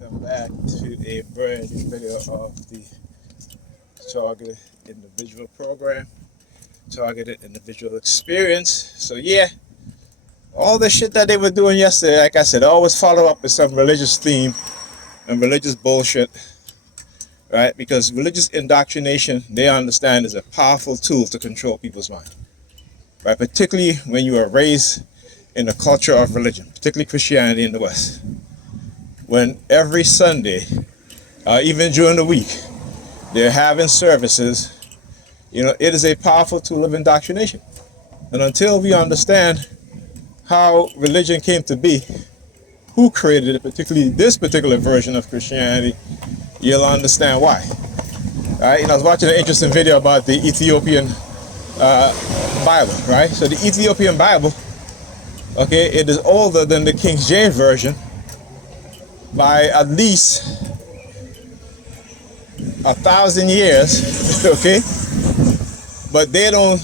Welcome back to a brand new video of the Targeted Individual Program, Targeted Individual Experience. So yeah, all the shit that they were doing yesterday, like I said, always follow up with some religious theme and religious bullshit, right? Because religious indoctrination, they understand, is a powerful tool to control people's mind, right? Particularly when you are raised in a culture of religion, particularly Christianity in the West. When every Sunday, even during the week, they're having services, it is a powerful tool of indoctrination. And until we understand how religion came to be, who created it, particularly this particular version of Christianity, you'll understand why. All right, I was watching an interesting video about the Ethiopian Bible, right? So the Ethiopian Bible, okay, it is older than the King James Version by at least 1,000 years, okay? But they don't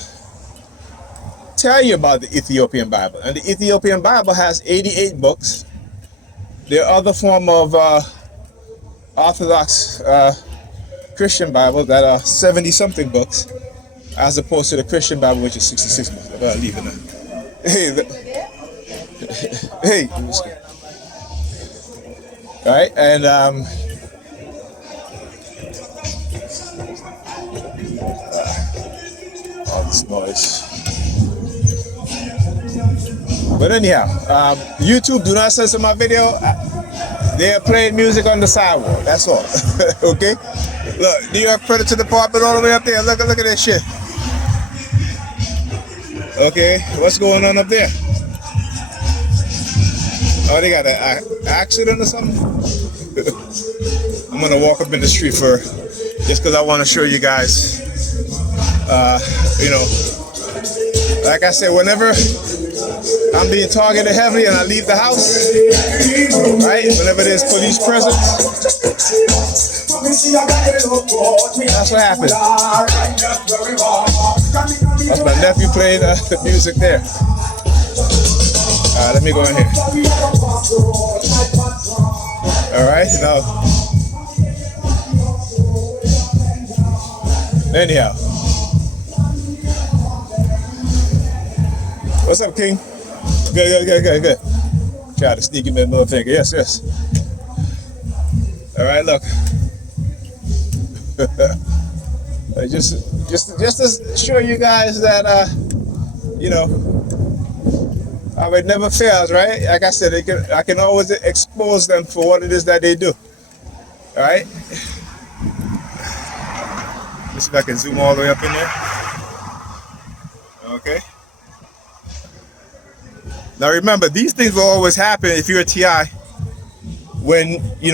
tell you about the Ethiopian Bible. And the Ethiopian Bible has 88 books. There are other form of Orthodox Christian Bible that are 70-something books, as opposed to the Christian Bible, which is 66 books. I'm gonna leave it now. Hey, right? And all this noise. But anyhow, YouTube, do not censor my video. They are playing music on the sidewalk. That's all. Okay? Look, New York Predator Department all the way up there. Look at that shit. Okay, what's going on up there? Oh, they got an accident or something? I'm gonna walk up in the street just because I want to show you guys. Like I said, whenever I'm being targeted heavily and I leave the house, right? Whenever there's police present, that's what happens. That's my nephew playing the music there. Let me go in here. All right, now. Anyhow. What's up, King? Good. Try to sneak him in little finger. Yes. All right, look. just to show you guys that, how it never fails, right? Like I said, I can always expose them for what it is that they do. All right? Let's see if I can zoom all the way up in there. Okay. Now remember, these things will always happen if you're a TI when, you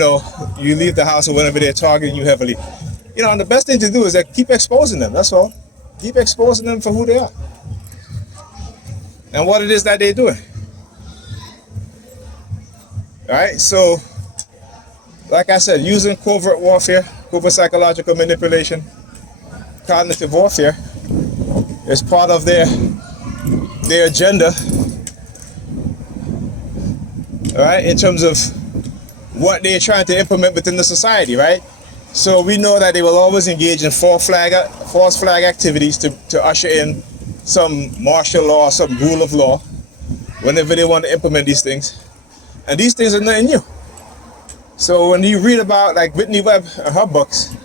leave the house or whenever they're targeting you heavily. And the best thing to do is keep exposing them, that's all. Keep exposing them for who they are and what it is that they're doing. All right, so like I said, using covert warfare, covert psychological manipulation, cognitive warfare is part of their agenda. All right, in terms of what they're trying to implement within the society, right? So we know that they will always engage in false flag activities to usher in some martial law, some rule of law, whenever they want to implement these things. And these things are nothing new. So when you read about like Whitney Webb and her books,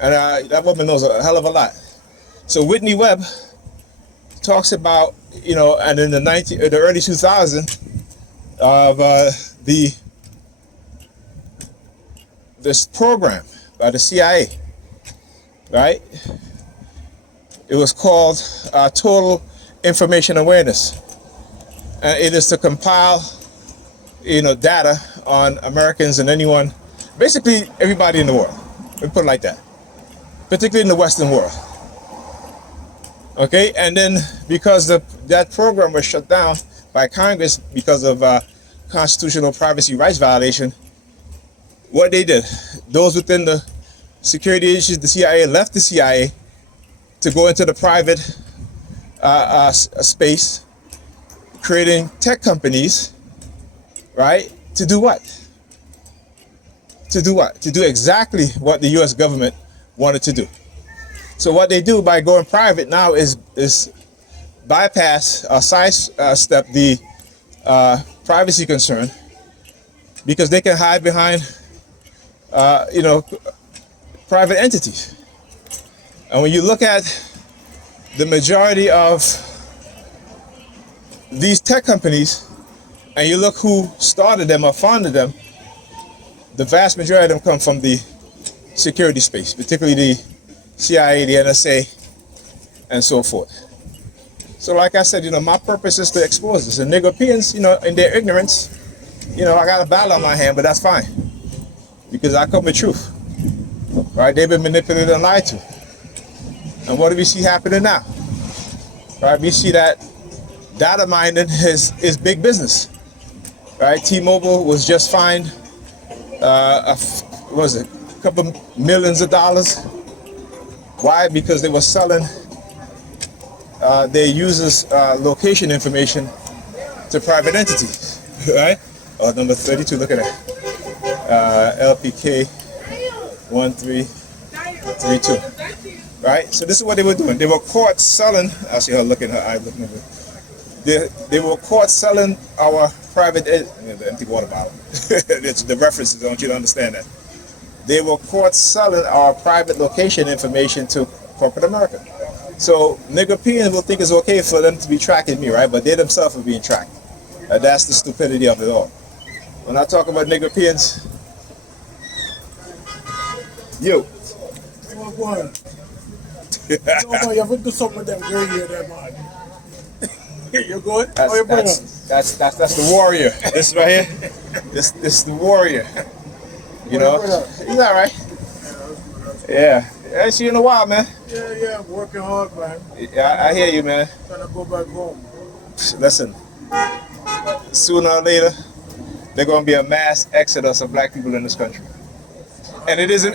and that woman knows a hell of a lot. So Whitney Webb talks about, and in the early 2000s, of this program by the CIA, right? It was called Total Information Awareness, and it is to compile, data on Americans and anyone, basically everybody in the world. We put it like that, particularly in the Western world. Okay, and then because that program was shut down by Congress because of constitutional privacy rights violation, what they did, those within the security agencies, the CIA, left the CIA to go into the private space, creating tech companies, right? To do what? to do what? To do exactly what the U.S. government wanted to do. So what they do by going private now is bypass, sidestep the privacy concern, because they can hide behind, private entities. And when you look at the majority of these tech companies, and you look who started them or founded them, the vast majority of them come from the security space, particularly the CIA, the NSA, and so forth. So like I said, my purpose is to expose this. And Nigerians, in their ignorance, I got a battle on my hand, but that's fine, because I come with truth, right? They've been manipulated and lied to. And what do we see happening now? Right? We see that data mining is big business, right? T-Mobile was just fined, a couple millions of dollars. Why? Because they were selling their users' location information to private entities, right? Oh, number 32, look at that. LPK 1332, right? So this is what they were doing. They were caught selling, I see her looking, her eye looking at it. They were caught selling our private, the empty water bottle. It's the references, I want you to understand that. They were caught selling our private location information to corporate America. So Nigerians will think it's okay for them to be tracking me, right? But they themselves are being tracked. That's the stupidity of it all. When I talk about Nigerians, yo. No, you have to do something with them gray hair there, man. You're good? That's the warrior. This right here. This is the warrior. He's all right. Yeah. I ain't seen you in a while, man. Yeah, I'm working hard, man. Yeah, I hear you, man. Trying to go back home. Listen, sooner or later, there's gonna be a mass exodus of black people in this country. And it isn't.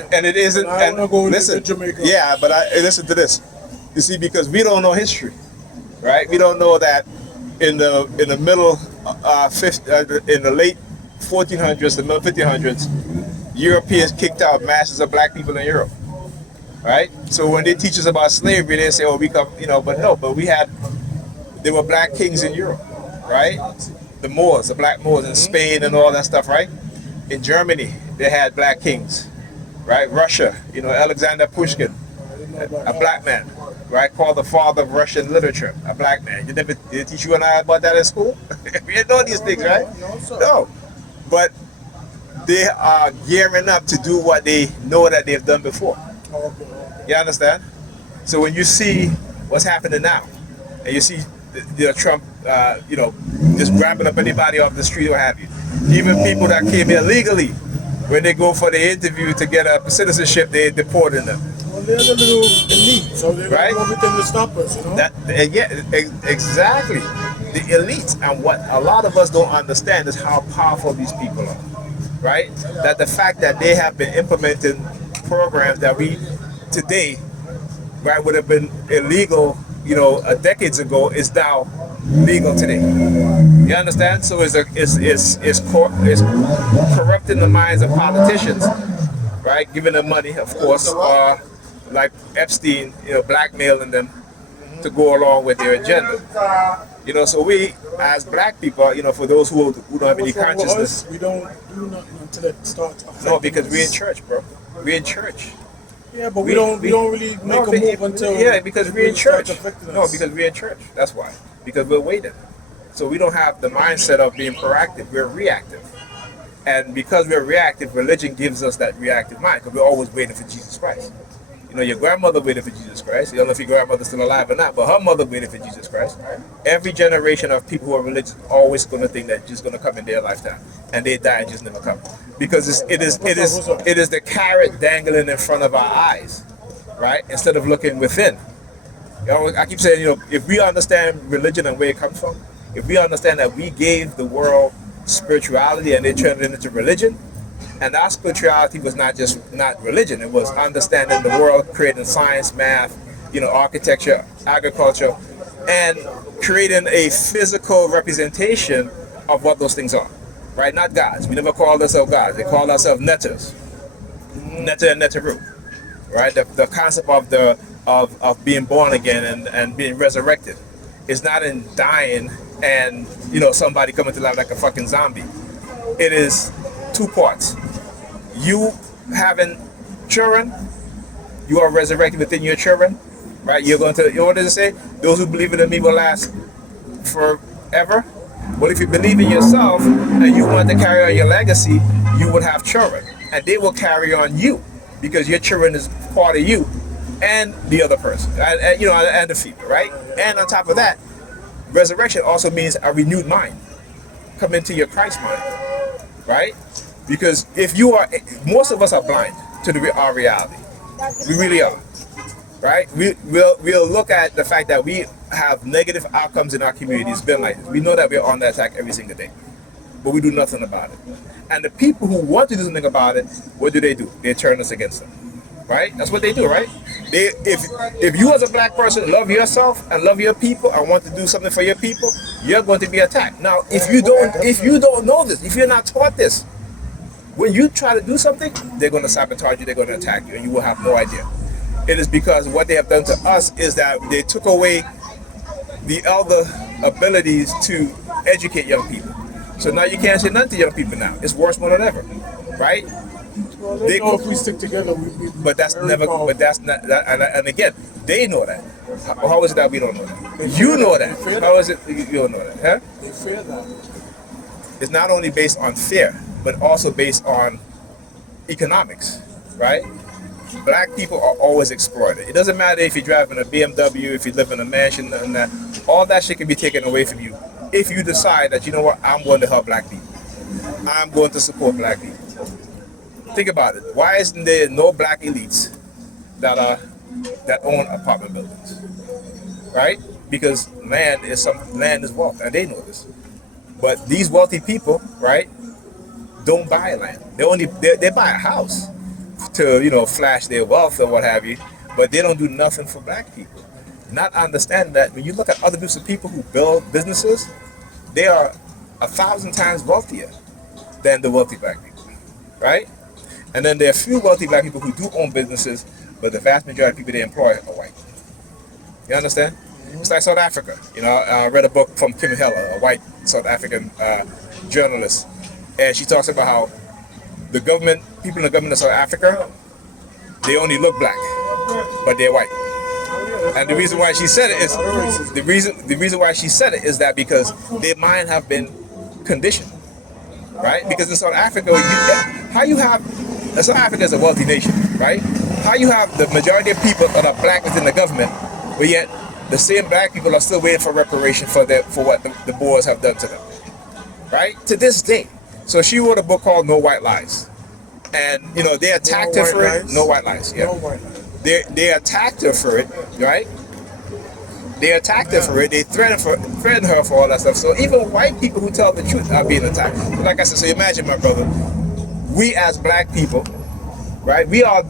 I wanna go listen, to Jamaica. Yeah, but listen to this. You see, because we don't know history, right? We don't know that in the middle, in the late 1400s, the middle 1500s, Europeans kicked out masses of black people in Europe, right? So when they teach us about slavery, they say, "Oh, we come," but there were black kings in Europe, right? The Moors, the black Moors in Spain and all that stuff, right? In Germany, they had black kings, right? Russia, Alexander Pushkin, a black man, right? Called the father of Russian literature, a black man. Did they teach you and I about that in school? We didn't know these things, right? No. But they are gearing up to do what they know that they've done before. You understand? So when you see what's happening now, and you see Trump, just grabbing up anybody off the street or have you, even people that came here legally, when they go for the interview to get a citizenship, they deporting them. Well, they're the little elite, so they're going to do everything to stop us, Exactly. The elite. And what a lot of us don't understand is how powerful these people are, right? That the fact that they have been implementing programs that we today, right, would have been illegal, decades ago, is now legal today. You understand? So it's corrupting the minds of politicians, right? Giving them money, of course, like Epstein, blackmailing them to go along with their agenda. So we, as black people, for those who don't have any consciousness, we don't do nothing until it starts affecting no, because us. we're in church, bro. We're in church. Yeah, but we don't really make a move until because we're in church. No, because we're in church. That's why. Because we're waiting. So we don't have the mindset of being proactive. We're reactive. And because we're reactive, religion gives us that reactive mind, because we're always waiting for Jesus Christ. Your grandmother waited for Jesus Christ. You don't know if your grandmother's still alive or not, but her mother waited for Jesus Christ. Every generation of people who are religious is always going to think that Jesus is going to come in their lifetime, and they die and Jesus never come, because it is the carrot dangling in front of our eyes, right? Instead of looking within. I keep saying, if we understand religion and where it comes from, if we understand that we gave the world spirituality and they turned it into religion. And our spirituality was not religion. It was understanding the world, creating science, math, architecture, agriculture, and creating a physical representation of what those things are, right? Not gods. We never called ourselves gods. They called ourselves netters, Neteru, right? The concept of of being born again and being resurrected is not in dying and somebody coming to life like a fucking zombie. It is two parts. You having children, you are resurrected within your children, right? You're going to, what does it say? Those who believe in me will last forever. Well, if you believe in yourself and you want to carry on your legacy, you would have children, and they will carry on you because your children is part of you and the other person, and the female, right? And on top of that, resurrection also means a renewed mind, come into your Christ mind, right? Because if you are, most of us are blind to our reality. We really are, right? We'll look at the fact that we have negative outcomes in our community. It's been like this. We know that we're on that attack every single day, but we do nothing about it. And the people who want to do something about it, what do? They turn us against them, right? That's what they do, right? If you as a black person love yourself and love your people and want to do something for your people, you're going to be attacked. Now, if you don't know this, if you're not taught this, when you try to do something, they're going to sabotage you, they're going to attack you, and you will have no idea. It is because what they have done to us is that they took away the elder abilities to educate young people. So now you can't say nothing to young people now. It's worse more than ever, right? Well, they know if we stick together, we but that's never. Powerful. But that's not. And again, they know that. How is it that we don't know that? You know that. How is it you don't know that? Huh? They fear that. It's not only based on fear, but also based on economics, right? Black people are always exploited. It doesn't matter if you're driving a BMW, if you live in a mansion, and that. All that shit can be taken away from you if you decide that, you know what, I'm going to help black people. I'm going to support black people. Think about it. Why isn't there no black elites that own apartment buildings, right? Because land is wealth, and they know this. But these wealthy people, right, don't buy land. They buy a house to flash their wealth or what have you, but they don't do nothing for black people. Not understanding that when you look at other groups of people who build businesses, they are 1,000 times wealthier than the wealthy black people, right? And then there are few wealthy black people who do own businesses, but the vast majority of people they employ are white. You understand? It's like South Africa. I read a book from Kim Heller, a white South African journalist, and she talks about how people in the government of South Africa, they only look black, but they're white. And the reason why she said it is the reason why she said it is that because their mind have been conditioned, right? Because in South Africa, South Africa is a wealthy nation, right? How you have the majority of people that are black within the government, but yet the same black people are still waiting for reparation for what the Boers have done to them, right? To this day. So she wrote a book called No White Lies, and they attacked her for it. No White Lies, yeah. No white lies. They attacked her for it, right? They attacked her for it. They threatened her for all that stuff. So even white people who tell the truth are being attacked. Like I said, so imagine, my brother, we as black people, right? We are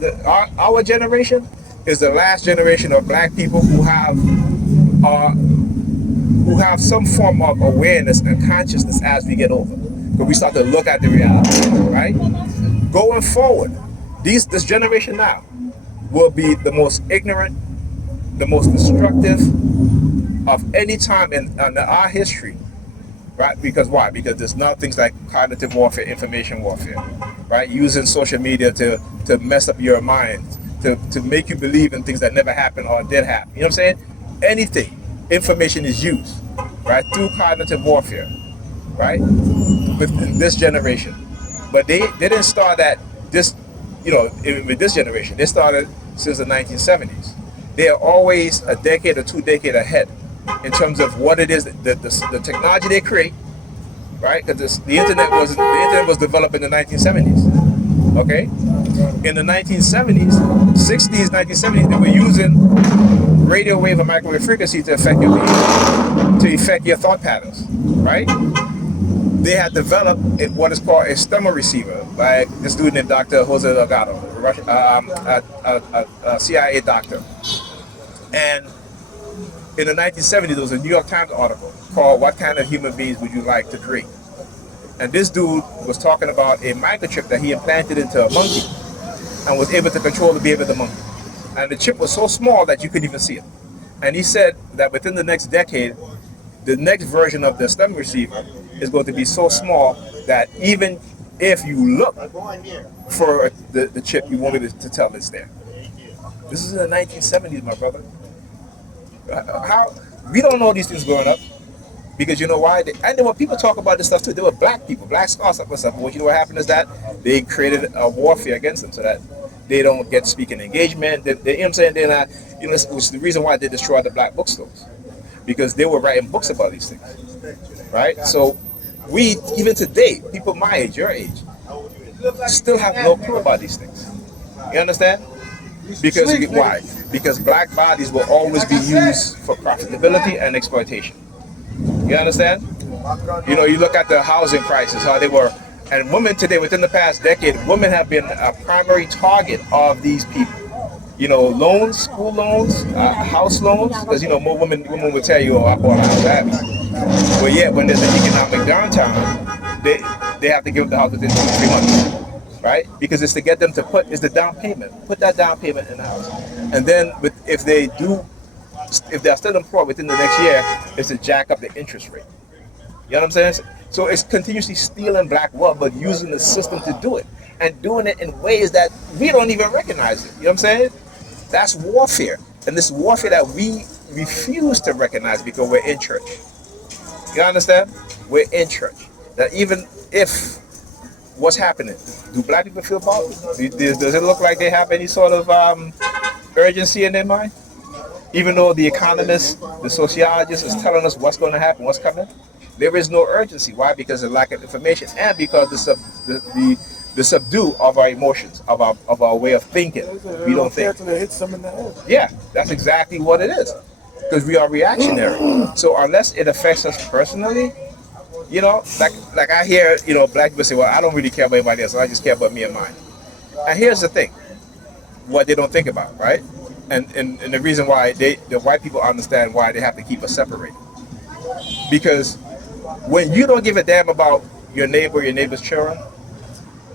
our generation is the last generation of black people who have some form of awareness and consciousness as we get older. But we start to look at the reality, right? Going forward, this generation now will be the most ignorant, the most destructive of any time in our history, right? Because why? Because there's now things like cognitive warfare, information warfare, right? Using social media to mess up your mind, to make you believe in things that never happened or did happen. You know what I'm saying? Anything, information is used, right? Through cognitive warfare, right? With this generation. But they didn't start that this, with this generation. They started since the 1970s. They are always a decade or 2 decades ahead in terms of what it is, the technology they create, right? Because the internet was developed in the 1970s, okay? In the 1970s, 60s, 1970s, they were using radio wave and microwave frequency to affect your thought patterns, right? They had developed what is called a stemmer receiver by this dude named Dr. Jose Delgado, a CIA doctor. And in the 1970s, there was a New York Times article called "What Kind of Human Beings Would You Like to Create?" And this dude was talking about a microchip that he implanted into a monkey. and was able to control the behavior of the monkey. And the chip was so small that you couldn't even see it. And he said that within the next decade, the next version of the stem receiver is going to be so small that even if you look for the chip, you won't be able to tell it's there. This is in the 1970s, my brother. How we don't know these things growing up because you know why? And then when people talk about this stuff too, they were black people, black scholars, and stuff. But you know what happened is that they created a warfare against them so that they don't get speaking engagement. You know what I'm saying? They're not, you know, it's the reason why they destroyed the black bookstores because they were writing books about these things, right? So we, even today, people my age, your age, still have no clue about these things. You understand? Because why? Because black bodies will always be used for profitability and exploitation. You understand? You know, you look at the housing crisis, how they were, and women today, within the past decade, women have been a primary target of these people. You know, loans, school loans, house loans, because you know more women will tell you, "Oh, I bought a house, I have." But yet, when there's an economic downturn, they have to give up the house within 2 3 months, right? Because it's to get them to it's the down payment. Put that down payment in the house, and then if they're still employed within the next year, it's to jack up the interest rate. You know what I'm saying? So it's continuously stealing black wealth, but using the system to do it, and doing it in ways that we don't even recognize it. You know what I'm saying? That's warfare, and this warfare that we refuse to recognize because we're in church. You understand? We're in church. That even if what's happening, do black people feel bothered? Does it look like they have any sort of urgency in their mind? Even though the economists, the sociologists is telling us what's going to happen, what's coming, there is no urgency. Why? Because of lack of information and because the subdue of our emotions, of our way of thinking. We don't think. Yeah, that's exactly what it is. Because we are reactionary. So unless it affects us personally, you know, like I hear, you know, black people say, well, I don't really care about anybody else, I just care about me and mine. And here's the thing, what they don't think about, right? And the reason why the white people understand why they have to keep us separated. Because when you don't give a damn about your neighbor's children,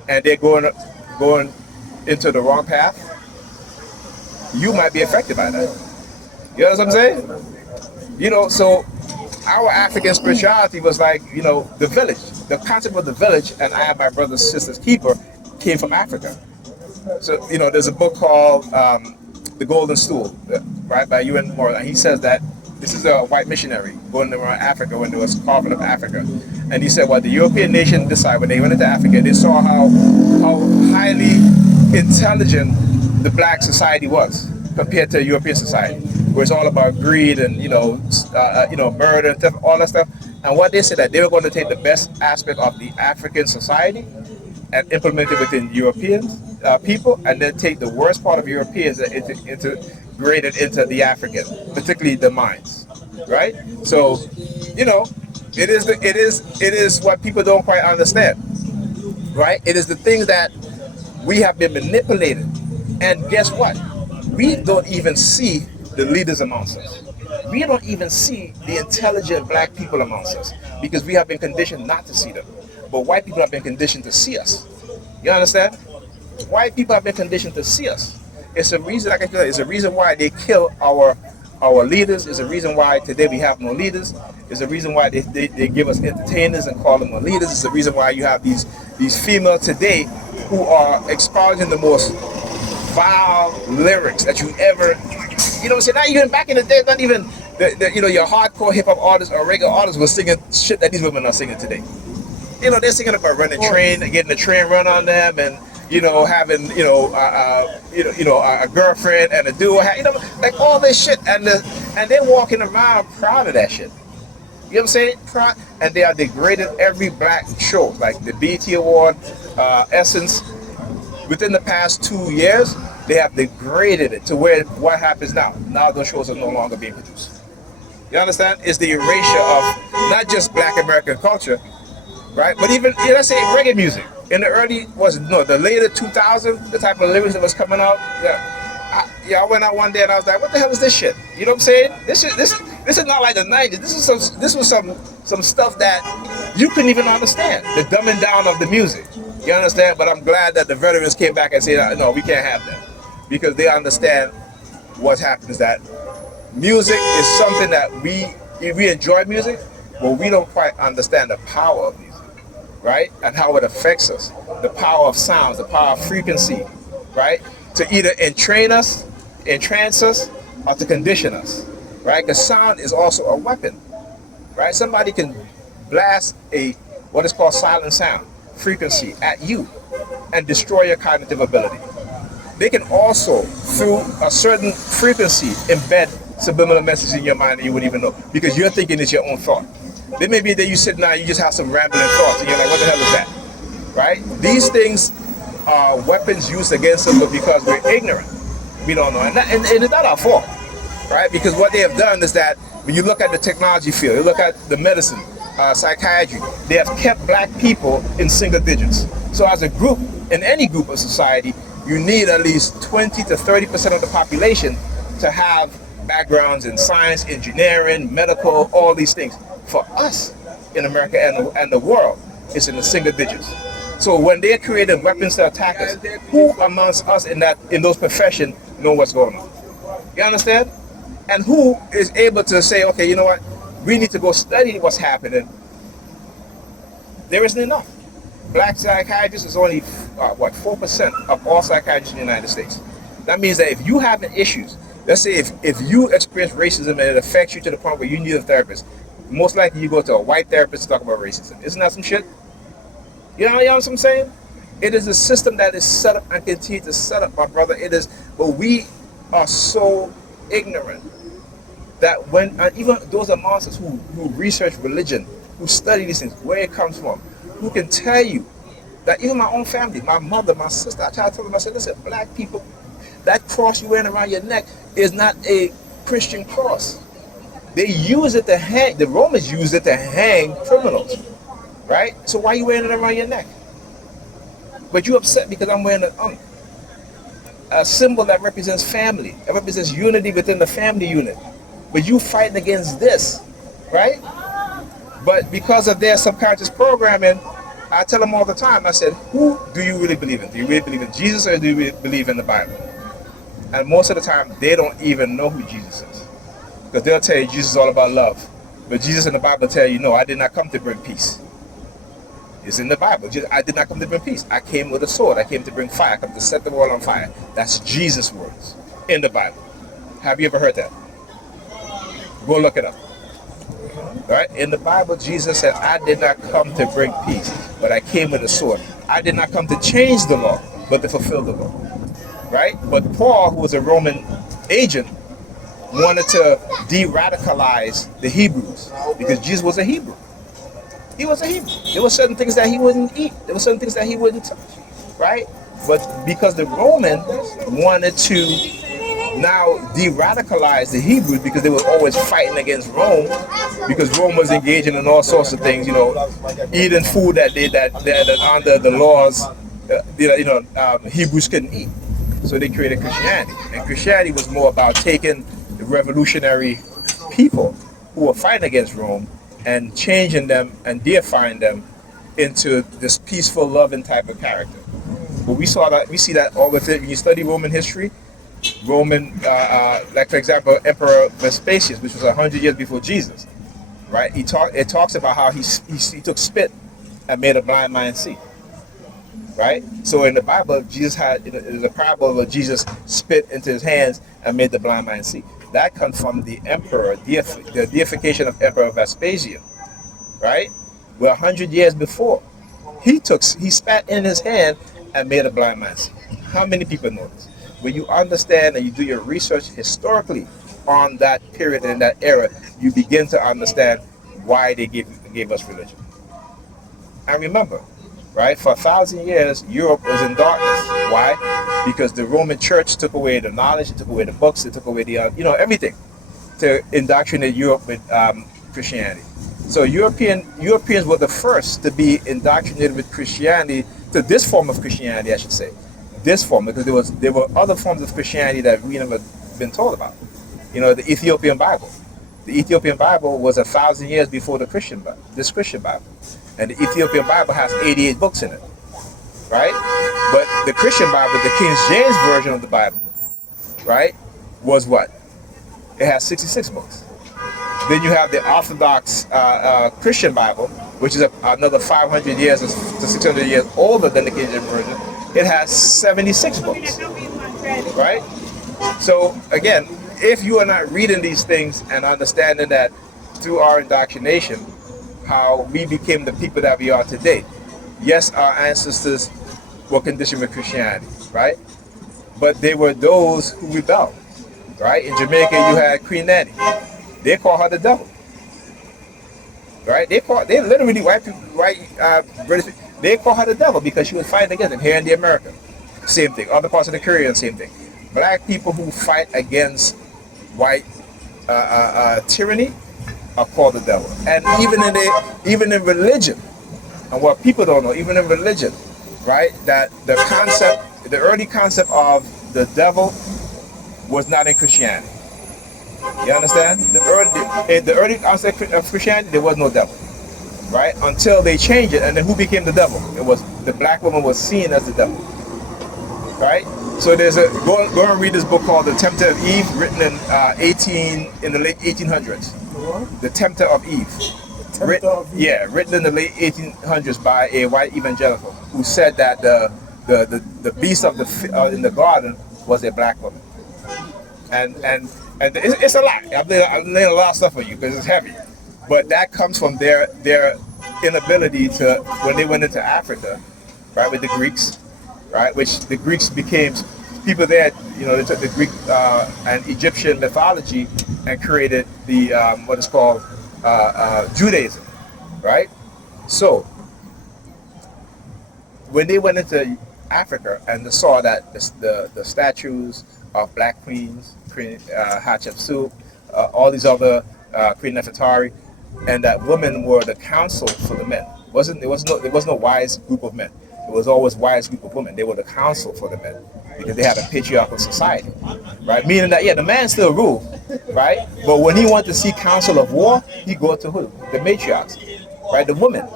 and they're going into the wrong path, you might be affected by that. You know what I'm saying? You know, so our African spirituality was like, you know, the village. The concept of the village, and I am my brother's sister's keeper, came from Africa. So, you know, there's a book called The Golden Stool, right, by UN Moore, and he says that this is a white missionary going around Africa when there was carving of Africa. And he said, well, the European nation decided when they went into Africa, they saw how highly intelligent the black society was compared to European society, where it's all about greed and murder and stuff, all that stuff. And what they said that they were going to take the best aspect of the African society and implement it within European people, and then take the worst part of Europeans and integrate it into the African, particularly the minds, right? So, you know, it is what people don't quite understand, right? It is the things that we have been manipulated, and guess what? We don't even see the leaders amongst us. We don't even see the intelligent black people amongst us because we have been conditioned not to see them. But white people have been conditioned to see us. You understand? White people have been conditioned to see us. It's a reason, like I said, it's a reason why they kill our leaders. It's a reason why today we have no leaders. It's a reason why they give us entertainers and call them our leaders. It's the reason why you have these females today who are exposing the most vile lyrics that you ever, you know what I'm saying? Not even back in the day, not even your hardcore hip hop artists or regular artists were singing shit that these women are singing today. You know, they're singing about running train, getting the train run on them, and you know, having a girlfriend and a duo, you know, like all this shit, and they're walking around proud of that shit. You know what I'm saying? Proud, and they are degrading every black show, like the BET Award, Essence. Within the past 2 years, they have degraded it to where what happens now. Now those shows are no longer being produced. You understand? It's the erasure of not just black American culture, right? But even, let's say reggae music. In the the later 2000s, the type of lyrics that was coming out, I went out one day and I was like, what the hell is this shit? You know what I'm saying? This is not like the 90s. This was some stuff that you couldn't even understand. The dumbing down of the music. You understand? But I'm glad that the veterans came back and said, no, we can't have that. Because they understand what's happened is that music is something that we enjoy music, but we don't quite understand the power of music, right? And how it affects us. The power of sounds, the power of frequency, right? To either entrance us, or to condition us, right? Because sound is also a weapon, right? Somebody can blast what is called silent sound, frequency at you and destroy your cognitive ability. They can also, through a certain frequency, embed subliminal messages in your mind that you wouldn't even know because you're thinking it's your own thought. There may be that you sit down, you just have some rambling thoughts, and you're like, what the hell is that? Right? These things are weapons used against us, but because we're ignorant, we don't know. And it's not our fault, right? Because what they have done is that when you look at the technology field, you look at the medicine, psychiatry, they have kept black people in single digits. So as a group, in any group of society, you need at least 20 to 30% of the population to have backgrounds in science, engineering, medical, all these things. For us in America and the world, it's in the single digits. So when they're creating weapons to attack us, who amongst us in those professions know what's going on? You understand? And who is able to say, okay, you know what? We need to go study what's happening. There isn't enough. Black psychiatrists is only 4% of all psychiatrists in the United States. That means that if you have issues, let's say if you experience racism and it affects you to the point where you need a therapist, most likely you go to a white therapist to talk about racism. Isn't that some shit? You know what I'm saying? It is a system that is set up and continue to set up, my brother. It is, but we are so ignorant that when even those amongst us who research religion, who study these things, where it comes from, who can tell you that even my own family, my mother, my sister, I try to tell them, I said, listen, black people, that cross you're wearing around your neck is not a Christian cross. They use it to hang, the Romans used it to hang criminals, right? So why are you wearing it around your neck? But you're upset because I'm wearing a symbol that represents family, that represents unity within the family unit. But you fighting against this, right? But because of their subconscious programming, I tell them all the time, I said, who do you really believe in? Do you really believe in Jesus or do you really believe in the Bible? And most of the time, they don't even know who Jesus is. Because they'll tell you Jesus is all about love. But Jesus in the Bible tell you, no, I did not come to bring peace. It's in the Bible. I did not come to bring peace. I came with a sword. I came to bring fire. I came to set the world on fire. That's Jesus' words in the Bible. Have you ever heard that? Go look it up. Right? In the Bible, Jesus said, I did not come to bring peace, but I came with a sword. I did not come to change the law, but to fulfill the law. Right? But Paul, who was a Roman agent, wanted to de-radicalize the Hebrews because Jesus was a Hebrew. He was a Hebrew. There were certain things that he wouldn't eat. There were certain things that he wouldn't touch. Right? But because the Romans wanted to now de-radicalize the Hebrews because they were always fighting against Rome because Rome was engaging in all sorts of things, eating food that under the laws, Hebrews couldn't eat. So they created Christianity. And Christianity was more about taking the revolutionary people who were fighting against Rome and changing them and deifying them into this peaceful, loving type of character. But we see that all within. When you study Roman history, like for example, Emperor Vespasian, which was 100 years before Jesus, right? It talks about how he took spit and made a blind man see, right? So in the Bible, there's a parable of Jesus spit into his hands and made the blind man see. That comes from the emperor, the deification of Emperor Vespasian, right? Well, 100 years before, he spat in his hand and made a blind man see. How many people know this? When you understand and you do your research historically on that period and that era, you begin to understand why they gave us religion. And remember, right, for 1,000 years, Europe was in darkness. Why? Because the Roman Church took away the knowledge, it took away the books, it took away the, everything to indoctrinate Europe with Christianity. So Europeans were the first to be indoctrinated with Christianity, to this form of Christianity, I should say. This form, because there were other forms of Christianity that we never been told about. The Ethiopian Bible. The Ethiopian Bible was 1,000 years before the Christian Bible, this Christian Bible. And the Ethiopian Bible has 88 books in it. right? But the Christian Bible, the King James version of the Bible, right, was what? It has 66 books. Then you have the Orthodox Christian Bible, which is another 500 years to 600 years older than the King James version. It has 76 books, right? So again, if you are not reading these things and understanding that through our indoctrination, how we became the people that we are today. Yes, our ancestors were conditioned with Christianity, right? But they were those who rebelled, right? In Jamaica, you had Queen Nanny. They call her the devil, right? They literally British. They call her the devil because she was fighting against them. Here in the America, same thing. Other parts of the Caribbean, same thing. Black people who fight against white tyranny are called the devil. And even in religion, and what people don't know, even in religion, right? That the early concept of the devil was not in Christianity. You understand? In the early concept of Christianity, there was no devil, right? Until they changed it, and then who became the devil? It was the black woman was seen as the devil, right? So there's a go and read this book called The Tempter of Eve, written in the late 1800s. The Tempter of Eve. Written in the late 1800s by a white evangelical who said that the beast of in the garden was a black woman. And it's a lot. I'm laying a lot of stuff on you because it's heavy, but that comes from their inability to, when they went into Africa, right, with the Greeks, right, which the Greeks became people there. You know, they took the Greek and Egyptian mythology and created the what is called Judaism, right? So when they went into Africa and they saw that the statues of black queens, Queen Hatshepsut, all these other Queen Nefertari, and that women were the counsel for the men. There was no wise group of men. It was always wise group of women. They were the counsel for the men because they had a patriarchal society, right? Meaning that the man still ruled, right? But when he wanted to see counsel of war, he go to who? The matriarchs, right? The women,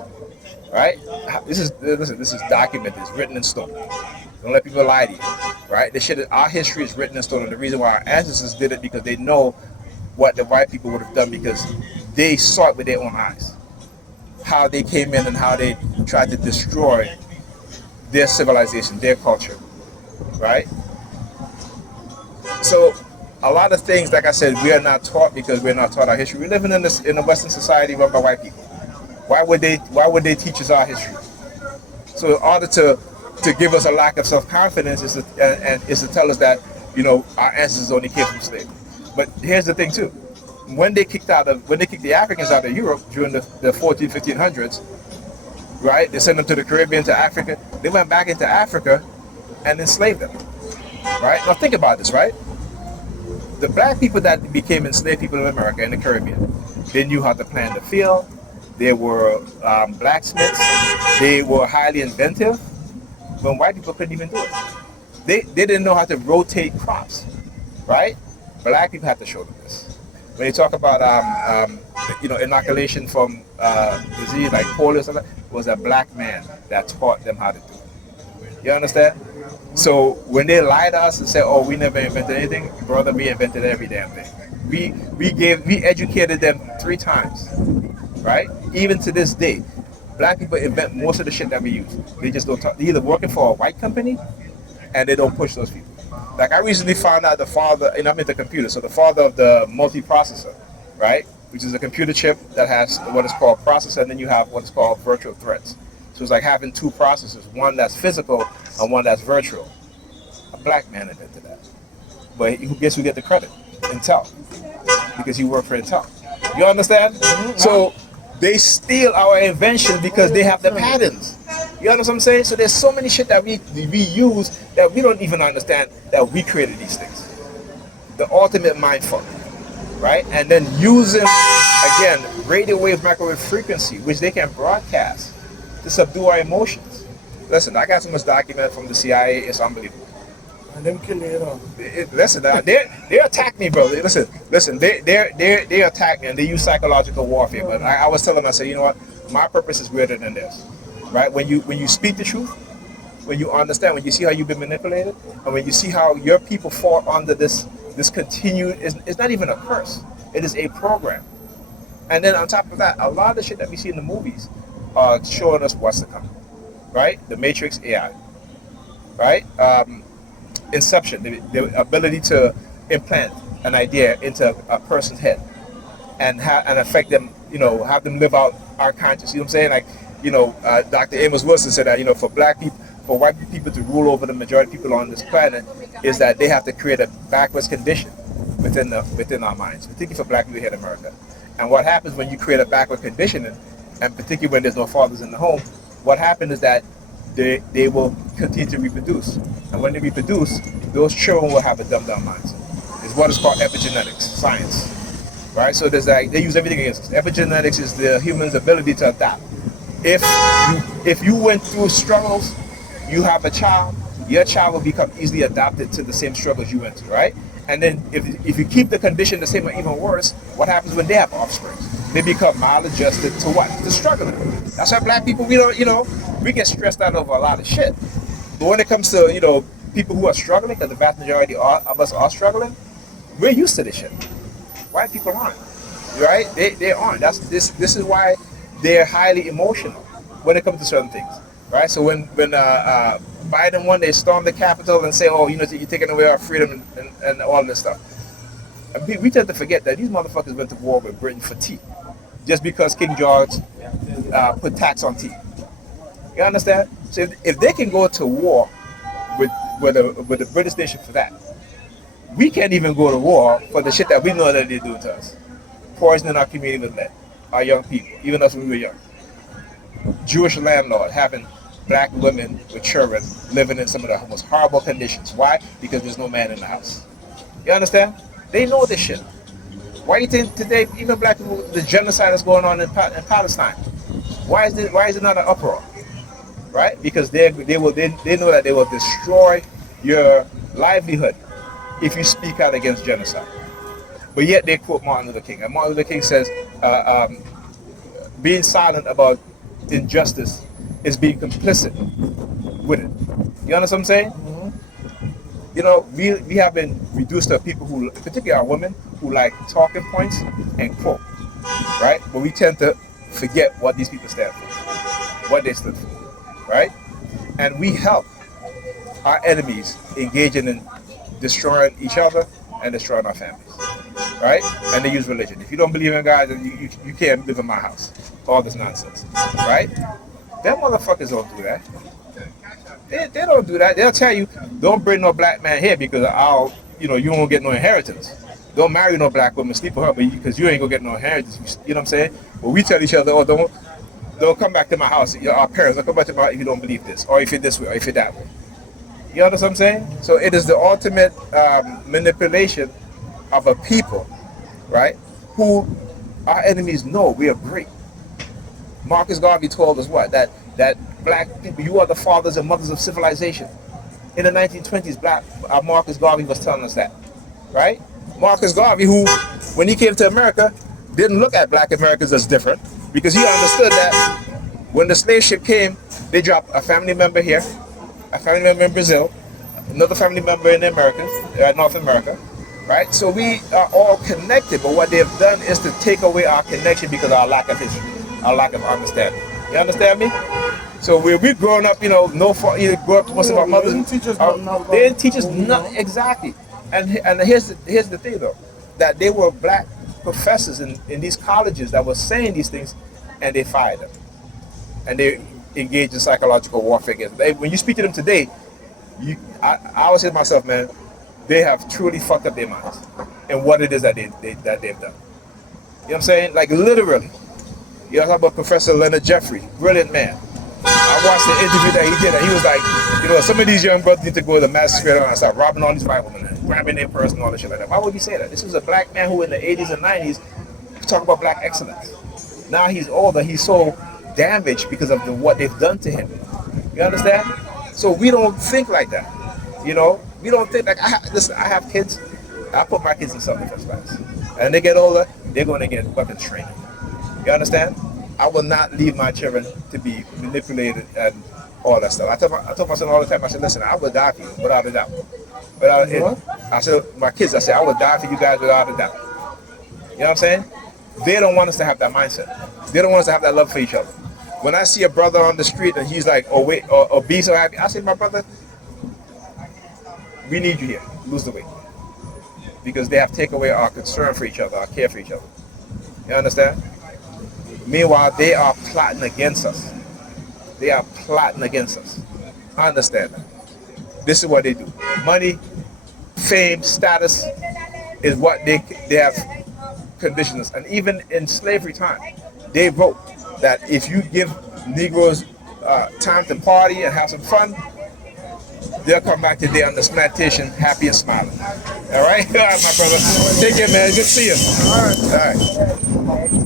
right? This is documented. It's written in stone. Don't let people lie to you, right? Our history is written in stone, and the reason why our ancestors did it because they know what the white people would have done because they saw it with their own eyes, how they came in and how they tried to destroy their civilization, their culture, right? So a lot of things, like I said, we are not taught because we're not taught our history. We're living in a Western society run by white people. Why would they teach us our history? So in order to give us a lack of self-confidence is to tell us that our ancestors only came from slavery. But here's the thing too: when they kicked the Africans out of Europe during the 14, 1500s, right? They sent them to the Caribbean, to Africa. They went back into Africa and enslaved them, right? Now think about this, right? The black people that became enslaved people in America and the Caribbean, they knew how to plant the field. They were blacksmiths. They were highly inventive. When white people couldn't even do it. They didn't know how to rotate crops, right? Black people had to show them this. When you talk about inoculation from disease like polio, it was a black man that taught them how to do it. You understand? So when they lie to us and say, "Oh, we never invented anything," brother, we invented every damn thing. We educated them 3 times, right? Even to this day. Black people invent most of the shit that we use. They just don't talk. They're either working for a white company and they don't push those people. Like I recently found out the father, and I'm into computers, so the father of the multiprocessor, right? Which is a computer chip that has what is called processor, and then you have what is called virtual threads. So it's like having 2 processors, one that's physical and one that's virtual. A black man invented that. But guess who get the credit? Intel. Because he worked for Intel. You understand? Mm-hmm. So they steal our invention because they have the patterns. You understand what I'm saying? So there's so many shit that we use that we don't even understand that we created these things. The ultimate mindfuck, right? And then using, again, radio wave, microwave frequency, which they can broadcast to subdue our emotions. Listen, I got so much document from the CIA, it's unbelievable. And them kill you, Listen, they attack me, bro. Listen, they attack me and they use psychological warfare. But I was telling them, I said, you know what? My purpose is greater than this, right? When you speak the truth, when you understand, when you see how you've been manipulated, and when you see how your people fall under this continued, it's not even a curse. It is a program. And then on top of that, a lot of the shit that we see in the movies are showing us what's to come, right? The Matrix AI, right? Inception, the ability to implant an idea into a person's head and affect them, have them live out our conscience. You know what I'm saying? Like, Dr. Amos Wilson said that, for black people, for white people to rule over the majority of people on this planet, is that they have to create a backwards condition within our minds, particularly for black people here in America. And what happens when you create a backward conditioning, and particularly when there's no fathers in the home, what happens is that they will continue to reproduce. And when they reproduce, those children will have a dumbed down mindset. It's what is called epigenetics, science. Right? So there's they use everything against us. Epigenetics is the human's ability to adapt. If you went through struggles, you have a child, your child will become easily adapted to the same struggles you went through, right? And then if you keep the condition the same or even worse, what happens when they have offspring? They become maladjusted to what? To struggling. That's why black people, we get stressed out over a lot of shit. But when it comes to, people who are struggling, because the vast majority of us are struggling, we're used to this shit. White people aren't, right? They aren't. This is why they're highly emotional when it comes to certain things, right? So when Biden one day stormed the Capitol and say, oh, you're taking away our freedom and all this stuff, and we tend to forget that these motherfuckers went to war with Britain for tea, just because King George put tax on tea. You understand? So if they can go to war with the British nation for that, we can't even go to war for the shit that we know that they're doing to us. Poisoning our community with lead, our young people, even us when we were young. Jewish landlord having black women with children living in some of the most horrible conditions. Why? Because there's no man in the house. You understand? They know this shit. Why do you think today, even black people, the genocide that's going on in Palestine? Why is it not an uproar? Right? Because they know that they will destroy your livelihood if you speak out against genocide. But yet they quote Martin Luther King. And Martin Luther King says, being silent about injustice is being complicit with it. You understand what I'm saying? Mm-hmm. We have been reduced to people who, particularly our women, who like talking points and quote, right? But we tend to forget what these people stand for, what they stood for, right? And we help our enemies engaging in destroying each other and destroying our families, right? And they use religion. If you don't believe in God, then you can't live in my house. All this nonsense, right? Them motherfuckers don't do that. They don't do that. They'll tell you, don't bring no black man here because you won't get no inheritance. Don't marry no black woman, sleep with her, because you ain't gonna get no inheritance. You know what I'm saying? But we tell each other, oh, don't come back to my house. Our parents don't come back to my house if you don't believe this, or if you're this way, or if you're that way. You understand what I'm saying? So it is the ultimate manipulation of a people, right? Who our enemies know we are great. Marcus Garvey told us what? That black people, you are the fathers and mothers of civilization. In the 1920s, Marcus Garvey was telling us that, right? Marcus Garvey, who, when he came to America, didn't look at black Americans as different, because he understood that when the slave ship came, they dropped a family member here, a family member in Brazil, another family member in the Americas, North America, right? So we are all connected, but what they've done is to take away our connection because of our lack of history, our lack of understanding. You understand me? So we're growing up, no fault. Either grew up, most of our mothers, they didn't teach us nothing exactly. And here's the thing though, that they were black professors in these colleges that were saying these things, and they fired them, and they engaged in psychological warfare against them. When you speak to them today, I always say to myself, man, they have truly fucked up their minds and what it is that they've done. You know what I'm saying? Like literally. You talk about Professor Leonard Jeffrey, brilliant man. I watched the interview that he did, and he was like, some of these young brothers need to go to the mass square and start robbing all these white women and grabbing their purse and all this shit like that. Why would he say that? This was a black man who in the 80s and 90s talk about black excellence. Now he's older, he's so damaged because of what they've done to him. You understand? So we don't think like that. We don't think like, I have kids. I put my kids in self-defense class. And they get older, they're going to get weapons training. You understand? I will not leave my children to be manipulated and all that stuff. I told my son all the time. I said, listen, I would die for you without a doubt. Without it, What? I said, my kids, I said, I would die for you guys without a doubt. You know what I'm saying? They don't want us to have that mindset. They don't want us to have that love for each other. When I see a brother on the street and he's like, oh wait, or be so happy, I say, my brother, we need you here. Lose the weight. Because they have taken away our concern for each other, our care for each other. You understand? Meanwhile, they are plotting against us. They are plotting against us. I understand that. This is what they do. Money, fame, status is what they have conditioned us. And even in slavery time, they wrote that if you give Negroes time to party and have some fun, they'll come back today on this plantation happy and smiling. All right? All right, my brother. Take care, man. Good to see you. All right.